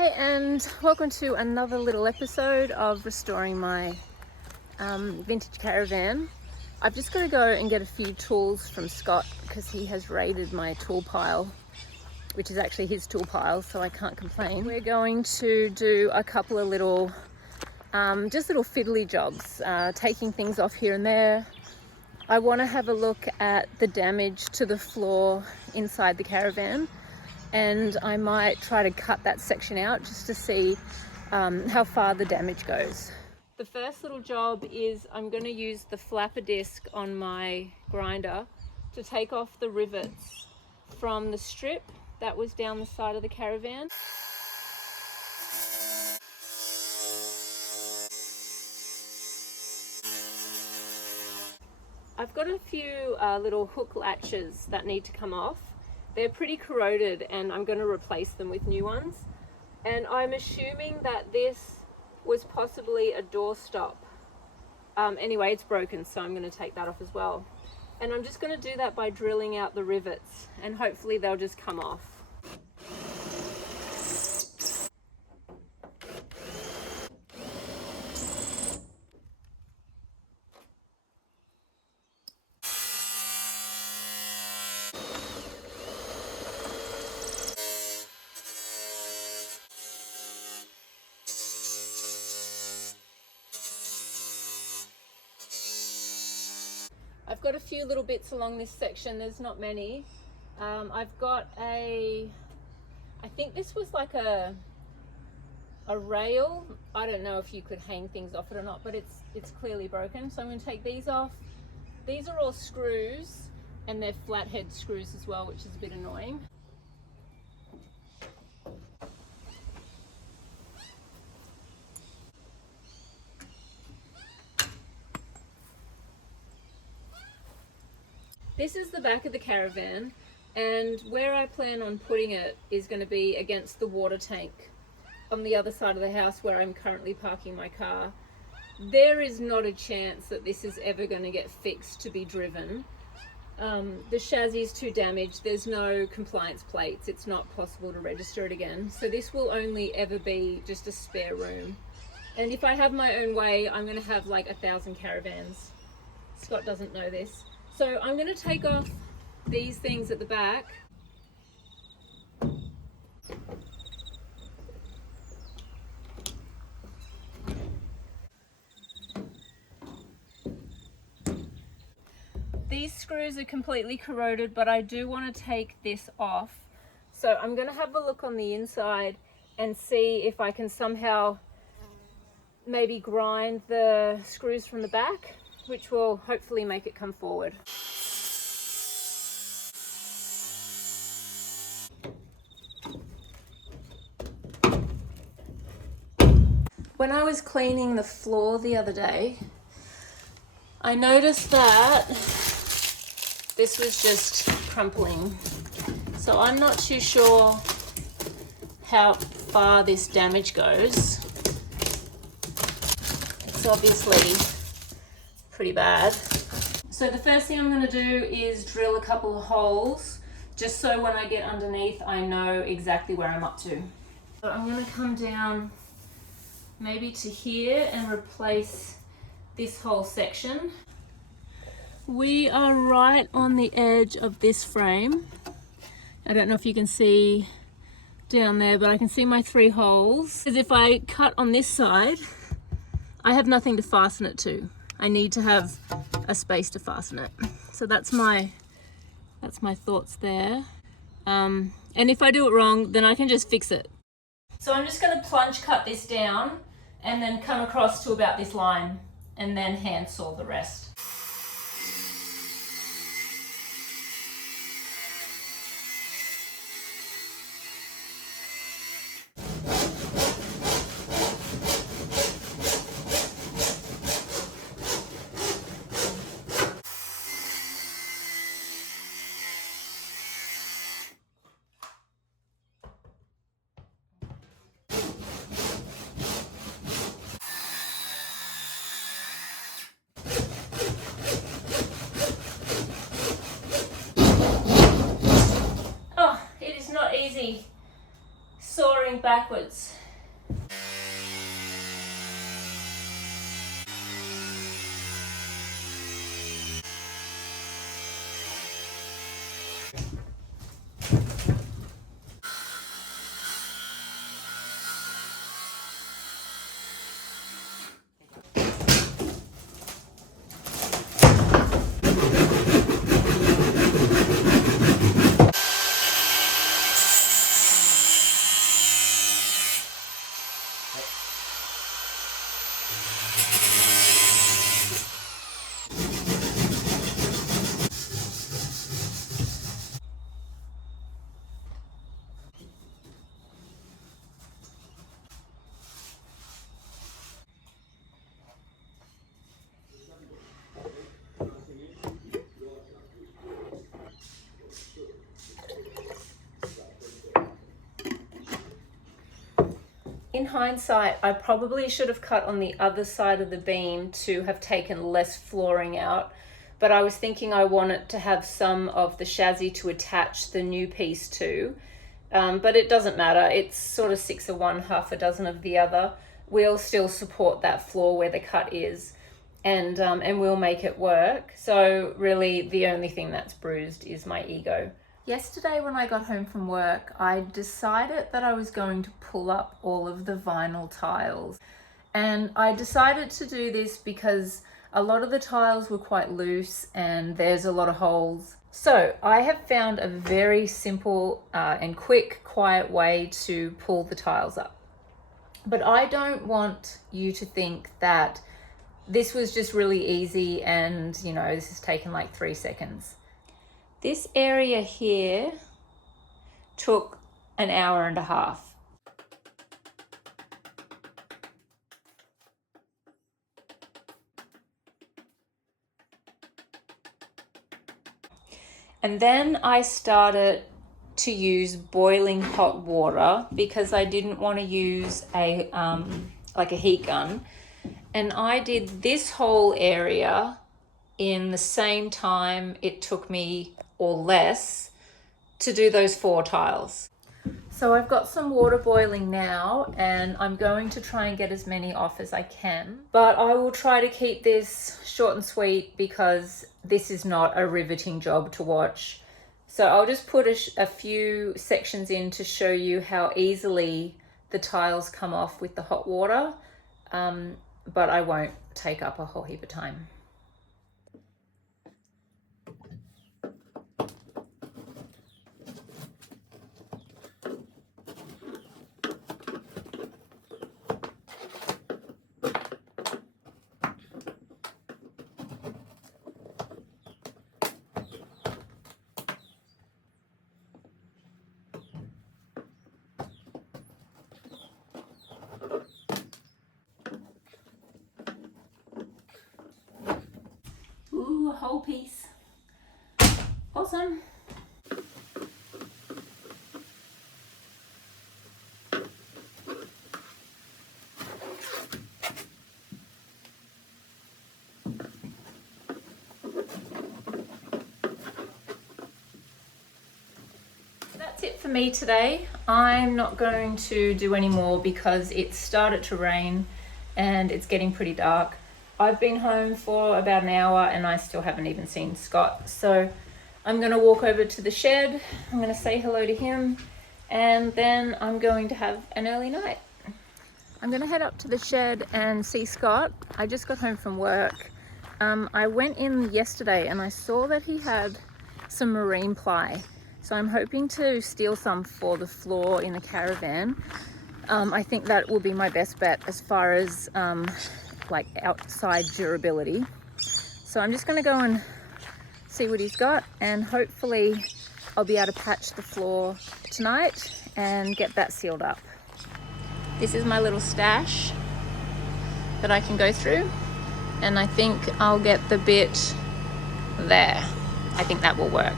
Hi and welcome to another little episode of restoring my vintage caravan. I've just got to go and get a few tools from Scott because he has raided my tool pile, which is actually his tool pile, so I can't complain. We're going to do a couple of little just little fiddly jobs, taking things off here and there. I want to have a look at the damage to the floor inside the caravan, and I might try to cut that section out just to see how far the damage goes. The first little job is I'm going to use the flapper disc on my grinder to take off the rivets from the strip that was down the side of the caravan. I've got a few little hook latches that need to come off. They're pretty corroded and I'm going to replace them with new ones. And I'm assuming that this was possibly a doorstop. Anyway, it's broken, so I'm going to take that off as well. And I'm just going to do that by drilling out the rivets, and hopefully they'll just come off. I've got a few little bits along this section, there's not many. I've got I think this was like a rail. I don't know if you could hang things off it or not, but it's clearly broken. So I'm going to take these off. These are all screws, and they're flathead screws as well, which is a bit annoying. This is the back of the caravan, and where I plan on putting it is going to be against the water tank on the other side of the house where I'm currently parking my car. There is not a chance that this is ever going to get fixed to be driven. The chassis is too damaged, there's no compliance plates, it's not possible to register it again. So this will only ever be just a spare room. And if I have my own way, I'm going to have like 1,000 caravans. Scott doesn't know this. So I'm going to take off these things at the back. These screws are completely corroded, but I do want to take this off. So I'm going to have a look on the inside and see if I can somehow maybe grind the screws from the back, which will hopefully make it come forward. When I was cleaning the floor the other day, I noticed that this was just crumpling. So I'm not too sure how far this damage goes. It's obviously pretty bad. So the first thing I'm going to do is drill a couple of holes, just so when I get underneath I know exactly where I'm up to. So I'm going to come down maybe to here and replace this whole section. We are right on the edge of this frame. I don't know if you can see down there, but I can see my 3 holes. Because if I cut on this side, I have nothing to fasten it to. I need to have a space to fasten it. So that's my thoughts there. And if I do it wrong, then I can just fix it. So I'm just going to plunge cut this down and then come across to about this line and then hand saw the rest. going backwards. In hindsight, I probably should have cut on the other side of the beam to have taken less flooring out, but I was thinking I wanted to have some of the chassis to attach the new piece to, but it doesn't matter. It's sort of 6 of one, half a dozen of the other. We'll still support that floor where the cut is, and we'll make it work. So really the only thing that's bruised is my ego. Yesterday when I got home from work, I decided that I was going to pull up all of the vinyl tiles. And I decided to do this because a lot of the tiles were quite loose and there's a lot of holes. So I have found a very simple and quick, quiet way to pull the tiles up. But I don't want you to think that this was just really easy and, you know, this has taken like 3 seconds. This area here took an hour and a half. And then I started to use boiling hot water because I didn't want to use a like a heat gun. And I did this whole area in the same time it took me, or less, to do those 4 tiles. So I've got some water boiling now and I'm going to try and get as many off as I can, but I will try to keep this short and sweet because this is not a riveting job to watch. So I'll just put a few sections in to show you how easily the tiles come off with the hot water, but I won't take up a whole heap of time. Ooh, a whole piece. Awesome. That's it for me today. I'm not going to do any more because it started to rain and it's getting pretty dark. I've been home for about an hour and I still haven't even seen Scott. So I'm going to walk over to the shed. I'm going to say hello to him and then I'm going to have an early night. I'm going to head up to the shed and see Scott. I just got home from work. I went in yesterday and I saw that he had some marine ply. So I'm hoping to steal some for the floor in the caravan. I think that will be my best bet as far as like outside durability. So I'm just going to go and see what he's got and hopefully I'll be able to patch the floor tonight and get that sealed up. This is my little stash that I can go through and I think I'll get the bit there. I think that will work.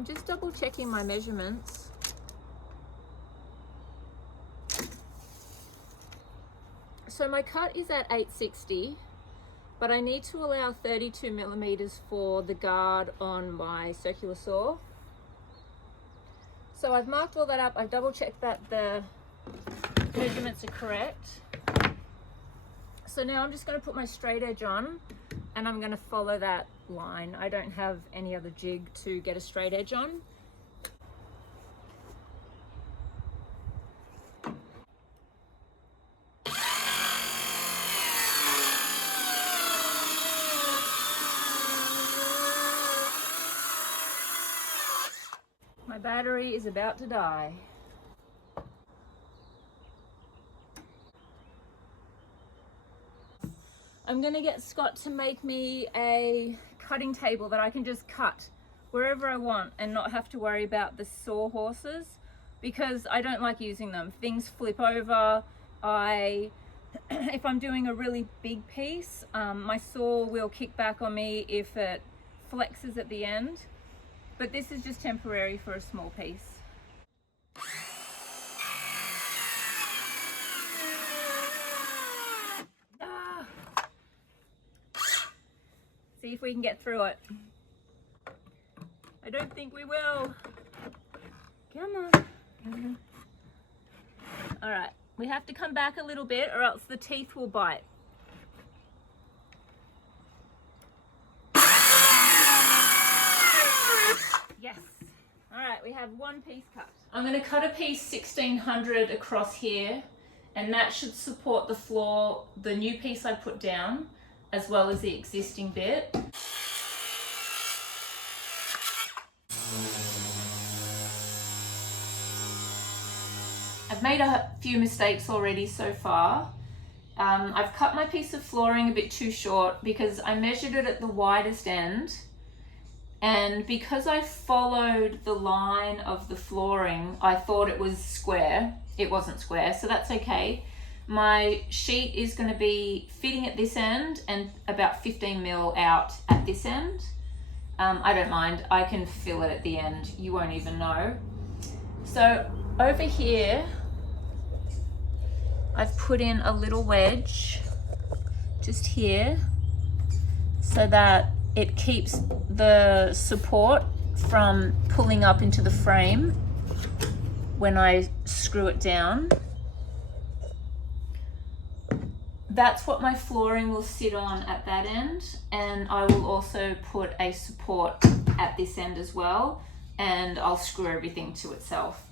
I'm just double checking my measurements. So my cut is at 860, but I need to allow 32 millimeters for the guard on my circular saw. So I've marked all that up. I've double checked that the measurements are correct. So now I'm just going to put my straight edge on and I'm going to follow that line. I don't have any other jig to get a straight edge on. My battery is about to die. I'm gonna get Scott to make me a cutting table that I can just cut wherever I want and not have to worry about the saw horses, because I don't like using them. Things flip over. If I'm doing a really big piece, my saw will kick back on me if it flexes at the end. But this is just temporary for a small piece. See if we can get through it. I don't think we will. Come on. Come on. All right, we have to come back a little bit or else the teeth will bite. Yes. All right, we have one piece cut. I'm going to cut a piece 1600 across here, and that should support the floor, the new piece I put down, as well as the existing bit. I've made a few mistakes already so far. I've cut my piece of flooring a bit too short because I measured it at the widest end, and because I followed the line of the flooring, I thought it was square. It wasn't square, so that's okay. My sheet is going to be fitting at this end and about 15 mil out at this end. I don't mind, I can fill it at the end, you won't even know. So over here, I've put in a little wedge just here so that it keeps the support from pulling up into the frame when I screw it down. That's what my flooring will sit on at that end, and I will also put a support at this end as well, and I'll screw everything to itself.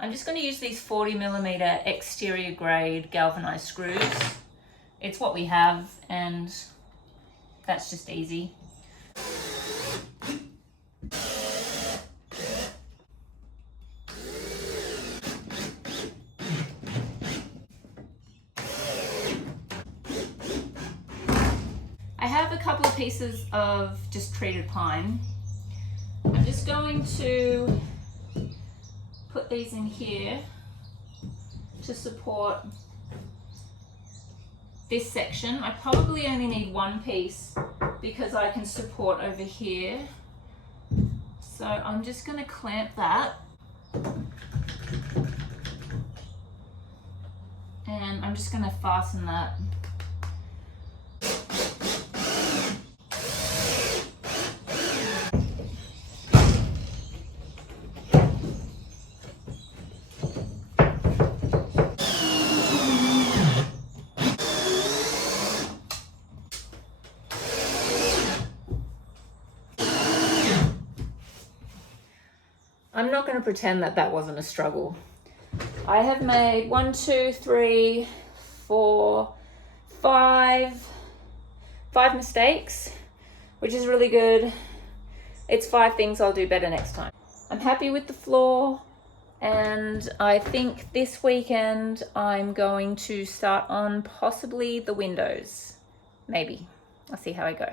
I'm just going to use these 40 millimeter exterior grade galvanized screws. It's what we have, and that's just easy. I have a couple of pieces of just treated pine. I'm just going to put these in here to support this section. I probably only need one piece because I can support over here. So I'm just going to clamp that. And I'm just going to fasten that. I'm not going to pretend that that wasn't a struggle. I have made 1, 2, 3, 4, 5 mistakes, which is really good. It's 5 things I'll do better next time. I'm happy with the floor, and I think this weekend I'm going to start on possibly the windows. Maybe. I'll see how I go.